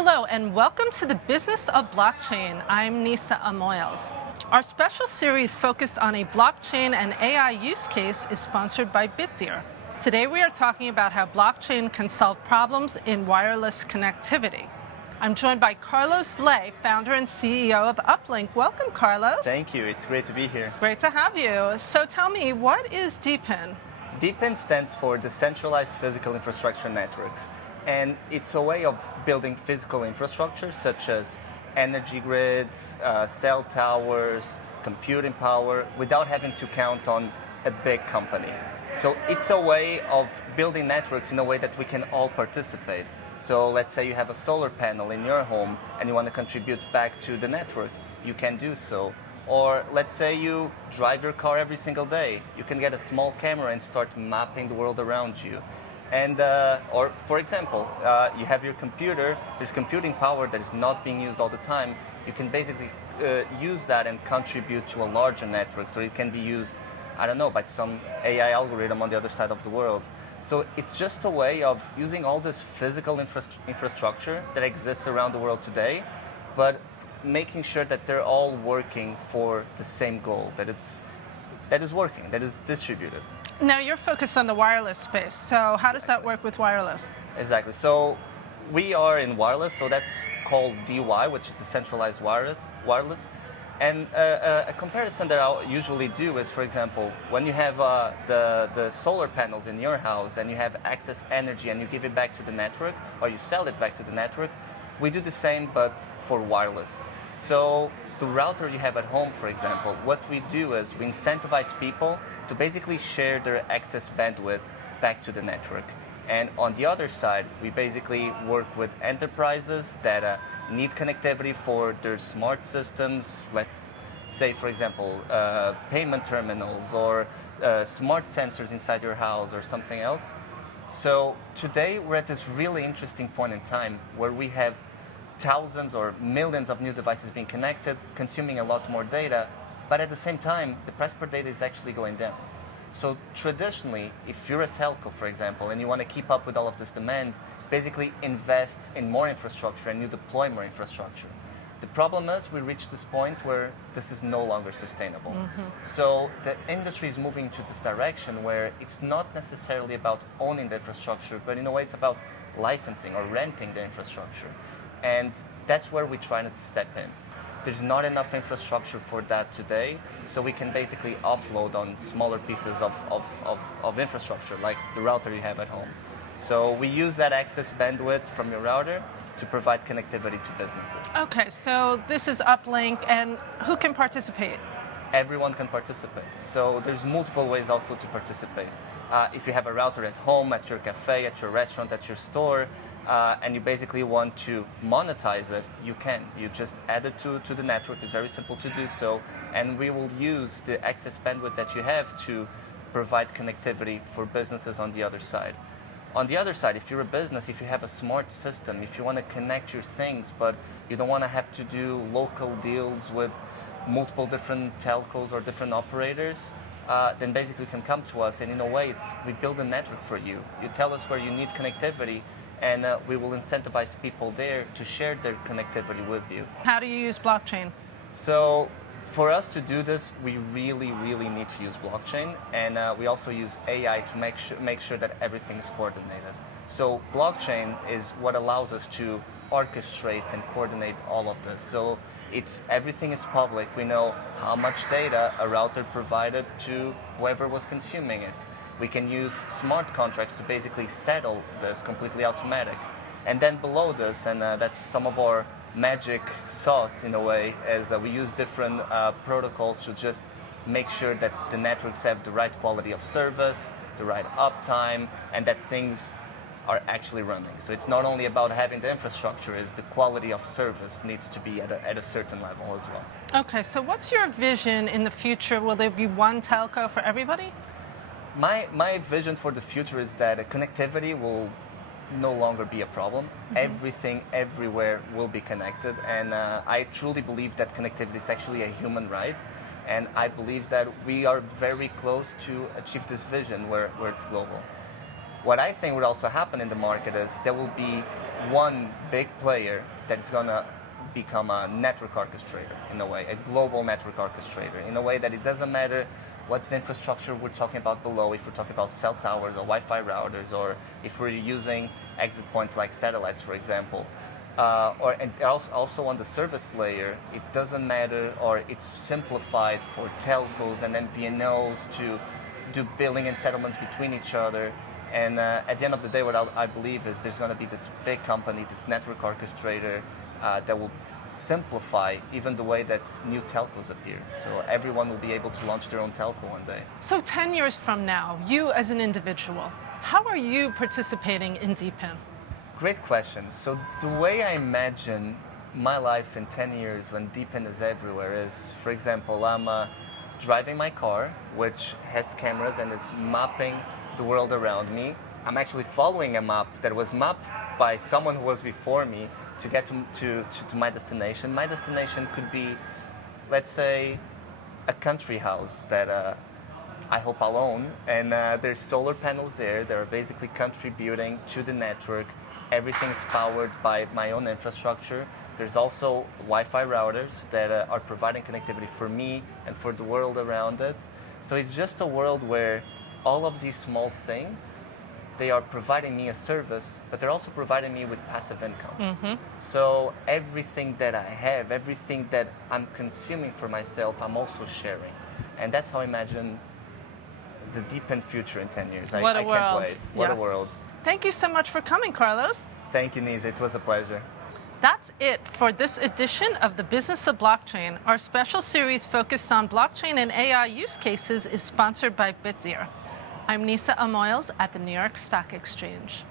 Hello and welcome to the Business of Blockchain. I'm Nisa Amoils. Our special series focused on a blockchain and AI use case is sponsored by Bitdeer. Today we are talking about how blockchain can solve problems in wireless connectivity. I'm joined by Carlos Lei, founder and CEO of Uplink. Welcome, Carlos. Thank you. It's great to be here. Great to have you. So tell me, what is DePIN? DePIN stands for Decentralized Physical Infrastructure Networks, and it's a way of building physical infrastructure such as energy grids, cell towers, computing power, without having to count on a big company. So it's a way of building networks in a way that we can all participate. So let's say you have a solar panel in your home and you want to contribute back to the network, you can do so. Or let's say you drive your car every single day. You can get a small camera and start mapping the world around you. And, or for example, you have your computer, there's computing power that is not being used all the time. You can basically use that and contribute to a larger network. So it can be used, I don't know, by some AI algorithm on the other side of the world. So it's just a way of using all this physical infrastructure that exists around the world today, but making sure that they're all working for the same goal, that is working, that is distributed. Now you're focused on the wireless space, so how does that work with wireless? Exactly. So we are in wireless, so that's called DeWi, which is Decentralized Wireless. And a comparison that I usually do is, for example, when you have the solar panels in your house and you have excess energy and you give it back to the network, or you sell it back to the network, we do the same, but for wireless. So the router you have at home, for example, what we do is we incentivize people to basically share their excess bandwidth back to the network. And on the other side, we basically work with enterprises that need connectivity for their smart systems. Let's say, for example, payment terminals or smart sensors inside your house or something else. So today we're at this really interesting point in time where we have thousands or millions of new devices being connected, consuming a lot more data, but at the same time, the price per data is actually going down. So traditionally, if you're a telco, for example, and you want to keep up with all of this demand, basically invest in more infrastructure and you deploy more infrastructure. The problem is we reached this point where this is no longer sustainable. So the industry is moving to this direction where it's not necessarily about owning the infrastructure, but in a way it's about licensing or renting the infrastructure. And that's where we try to step in. There's not enough infrastructure for that today, so we can basically offload on smaller pieces of infrastructure, like the router you have at home. So we use that excess bandwidth from your router to provide connectivity to businesses. Okay, so this is Uplink, and who can participate? Everyone can participate. So there's multiple ways also to participate. If you have a router at home, at your cafe, at your restaurant, at your store, and you basically want to monetize it, you can. You just add it to the network. It's very simple to do so. And we will use the excess bandwidth that you have to provide connectivity for businesses on the other side. On the other side, if you're a business, if you have a smart system, if you want to connect your things, but you don't want to have to do local deals with multiple different telcos or different operators, then basically you can come to us, and in a way, we build a network for you. You tell us where you need connectivity, and we will incentivize people there to share their connectivity with you. How do you use blockchain? So for us to do this, we really, really need to use blockchain, and we also use AI to make sure that everything is coordinated. So blockchain is what allows us to orchestrate and coordinate all of this. So everything is public. We know how much data a router provided to whoever was consuming it. We can use smart contracts to basically settle this completely automatic. And then below this, and that's some of our magic sauce in a way, is we use different protocols to just make sure that the networks have the right quality of service, the right uptime, and that things are actually running. So it's not only about having the infrastructure, it's the quality of service needs to be at a certain level as well. Okay, so what's your vision in the future? Will there be one telco for everybody? My vision for the future is that connectivity will no longer be a problem. Everything, everywhere will be connected. And I truly believe that connectivity is actually a human right. And I believe that we are very close to achieve this vision where it's global. What I think would also happen in the market is there will be one big player that is going to become a network orchestrator in a way, a global network orchestrator in a way that it doesn't matter what's the infrastructure we're talking about below, if we're talking about cell towers or Wi-Fi routers, or if we're using exit points like satellites, for example. And also on the service layer, it doesn't matter, or it's simplified for telcos and MVNOs to do billing and settlements between each other. And at the end of the day, what I believe is there's going to be this big company, this network orchestrator that will simplify even the way that new telcos appear. So everyone will be able to launch their own telco one day. So 10 years from now, you as an individual, how are you participating in DePIN? Great question. So the way I imagine my life in 10 years when DePIN is everywhere is, for example, I'm driving my car, which has cameras and is mapping the world around me. I'm actually following a map that was mapped by someone who was before me to get to my destination. My destination could be, let's say, a country house that I hope I'll own. And there's solar panels there. They're basically contributing to the network. Everything's powered by my own infrastructure. There's also Wi-Fi routers that are providing connectivity for me and for the world around it. So it's just a world where all of these small things, they are providing me a service, but they're also providing me with passive income. Mm-hmm. So everything that I have, everything that I'm consuming for myself, I'm also sharing. And that's how I imagine the DePIN future in 10 years. What a world. I can't wait. What a world. Thank you so much for coming, Carlos. Thank you, Nisa. It was a pleasure. That's it for this edition of The Business of Blockchain. Our special series focused on blockchain and AI use cases is sponsored by Bitdeer. I'm Nisa Amoils at the New York Stock Exchange.